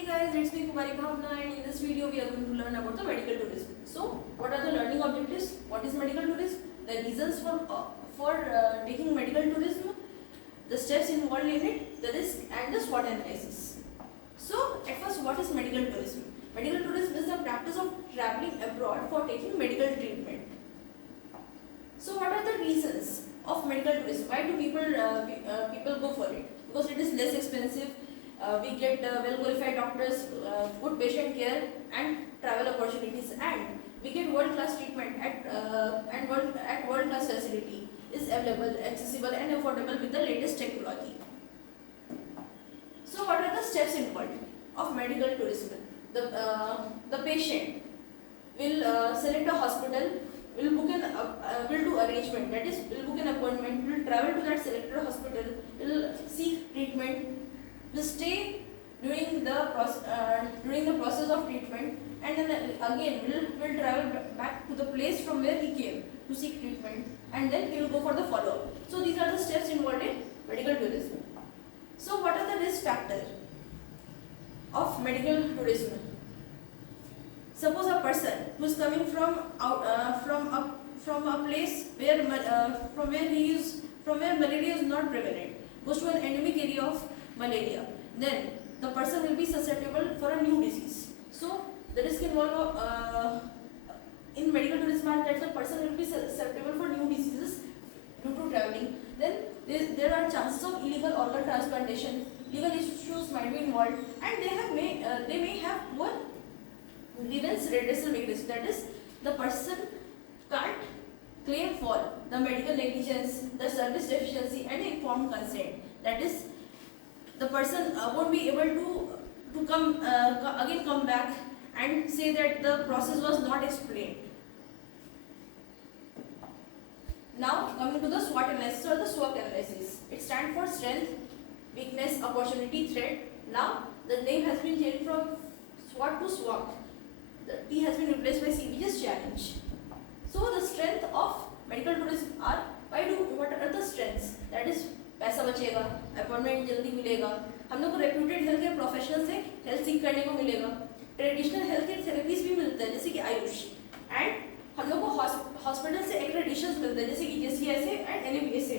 Hey guys, it's me Kumari Bhavna, and in this video we are going to learn about the medical tourism. So, what are the learning objectives? What is medical tourism? The reasons for taking medical tourism, the steps involved in it, the risk and the SWOT analysis. So, at first, what is medical tourism? Medical tourism is the practice of traveling abroad for taking medical treatment. So, what are the reasons of medical tourism? Why do people go for it? Because it is less expensive. We get well qualified doctors, good patient care, and travel opportunities, and we get world class treatment at world class facility is available, accessible, and affordable with the latest technology. So, what are the steps involved of medical tourism? The patient will select a hospital, will do arrangement, that is, will book an appointment, will travel to that selected hospital, will seek treatment, will stay during the process of treatment, and then again will travel back to the place from where he came to seek treatment, and then he will go for the follow-up. So these are the steps involved in medical tourism. So what are the risk factors of medical tourism? Suppose a person who is coming from a place where malaria is not prevalent, goes to an endemic area of malaria, then the person will be susceptible for a new disease. So the risk involved in medical tourism is that the person will be susceptible for new diseases due to traveling. Then there are chances of illegal organ transplantation, legal issues might be involved, and they may have poor grievance redressal mechanism. That is, the person can't claim for the medical negligence, the service deficiency, and informed consent. That is, the person won't be able to come back and say that the process was not explained. Now coming to the SWOT analysis or the SWOT analysis. It stands for strength, weakness, opportunity, threat. Now the name has been changed from SWOT to SWOT. The T has been replaced by CBJ's challenge. So the strength of medical tourism are, what are the strengths? That is, पैसा बचेगा, appointment जल्दी मिलेगा, हम लोग को reputed health care professional से health सीख करने को मिलेगा, ट्रेडिशनल हेल्थ केयर थेरेपीज भी मिलते हैं जैसे कि आयुष, एंड हम लोग को हॉस्पिटल से एक्रेडिशंस मिलते हैं जैसे कि JCI एंड NABH से,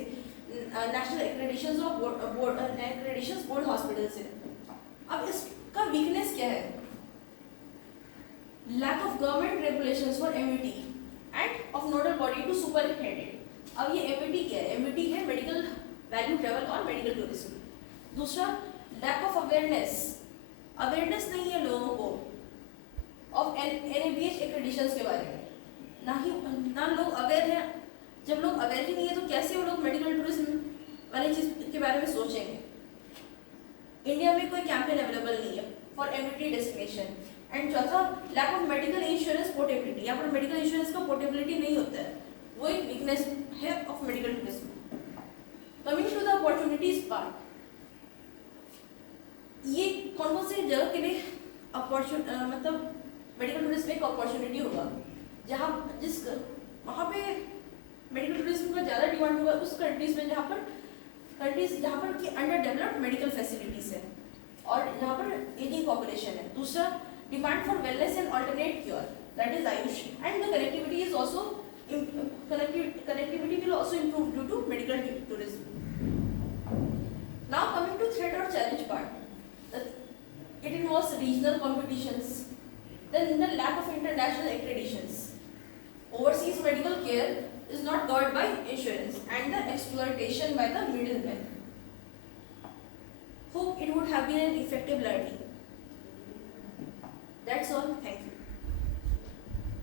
national accreditations of board hospital से. अब इसका वीकनेस क्या है? Lack of government regulations for MVT and of nodal body to superintend it. अब ये MVT क्या है? MVT है मेडिकल वैल्यू ट्रेवल और मेडिकल टूरिज्म. दूसरा, लैक ऑफ अवेयरनेस नहीं है लोगों को ऑफ NABH एक्रेडिशंस के बारे में. ना लोग अवेयर हैं. जब लोग अवेयर ही नहीं है तो कैसे वो लोग मेडिकल टूरिज्म वाली चीज के बारे में सोचेंगे? इंडिया में कोई कैंपेन अवेलेबल नहीं है फॉर MVT डेस्टिनेशन. एंड चौथा, lack of medical insurance portability. यहाँ पर मेडिकल इंश्योरेंस का पोर्टेबिलिटी नहीं होता है, वो एक वीकनेस है of medical tourism. Coming to the opportunities part, ये कौन कौन सी जगह के लिए मतलब मेडिकल टूरिज्म एक अपॉर्चुनिटी होगा वहाँ पे मेडिकल टूरिज्म का ज़्यादा डिमांड होगा उस कंट्रीज में जहाँ पर कि अंडर डेवलप्ड मेडिकल फैसिलिटीज है और जहाँ पर एजिंग पॉपुलेशन है. दूसरा, demand for wellness and alternate cure, that is Ayush, and the connectivity is also connectivity will also improve due to medical tourism. Now coming to threat or challenge part, it involves regional competitions, then the lack of international accreditations, overseas medical care is not covered by insurance, and the exploitation by the middlemen. Hope it would have been an effective learning. That's all. Thank you.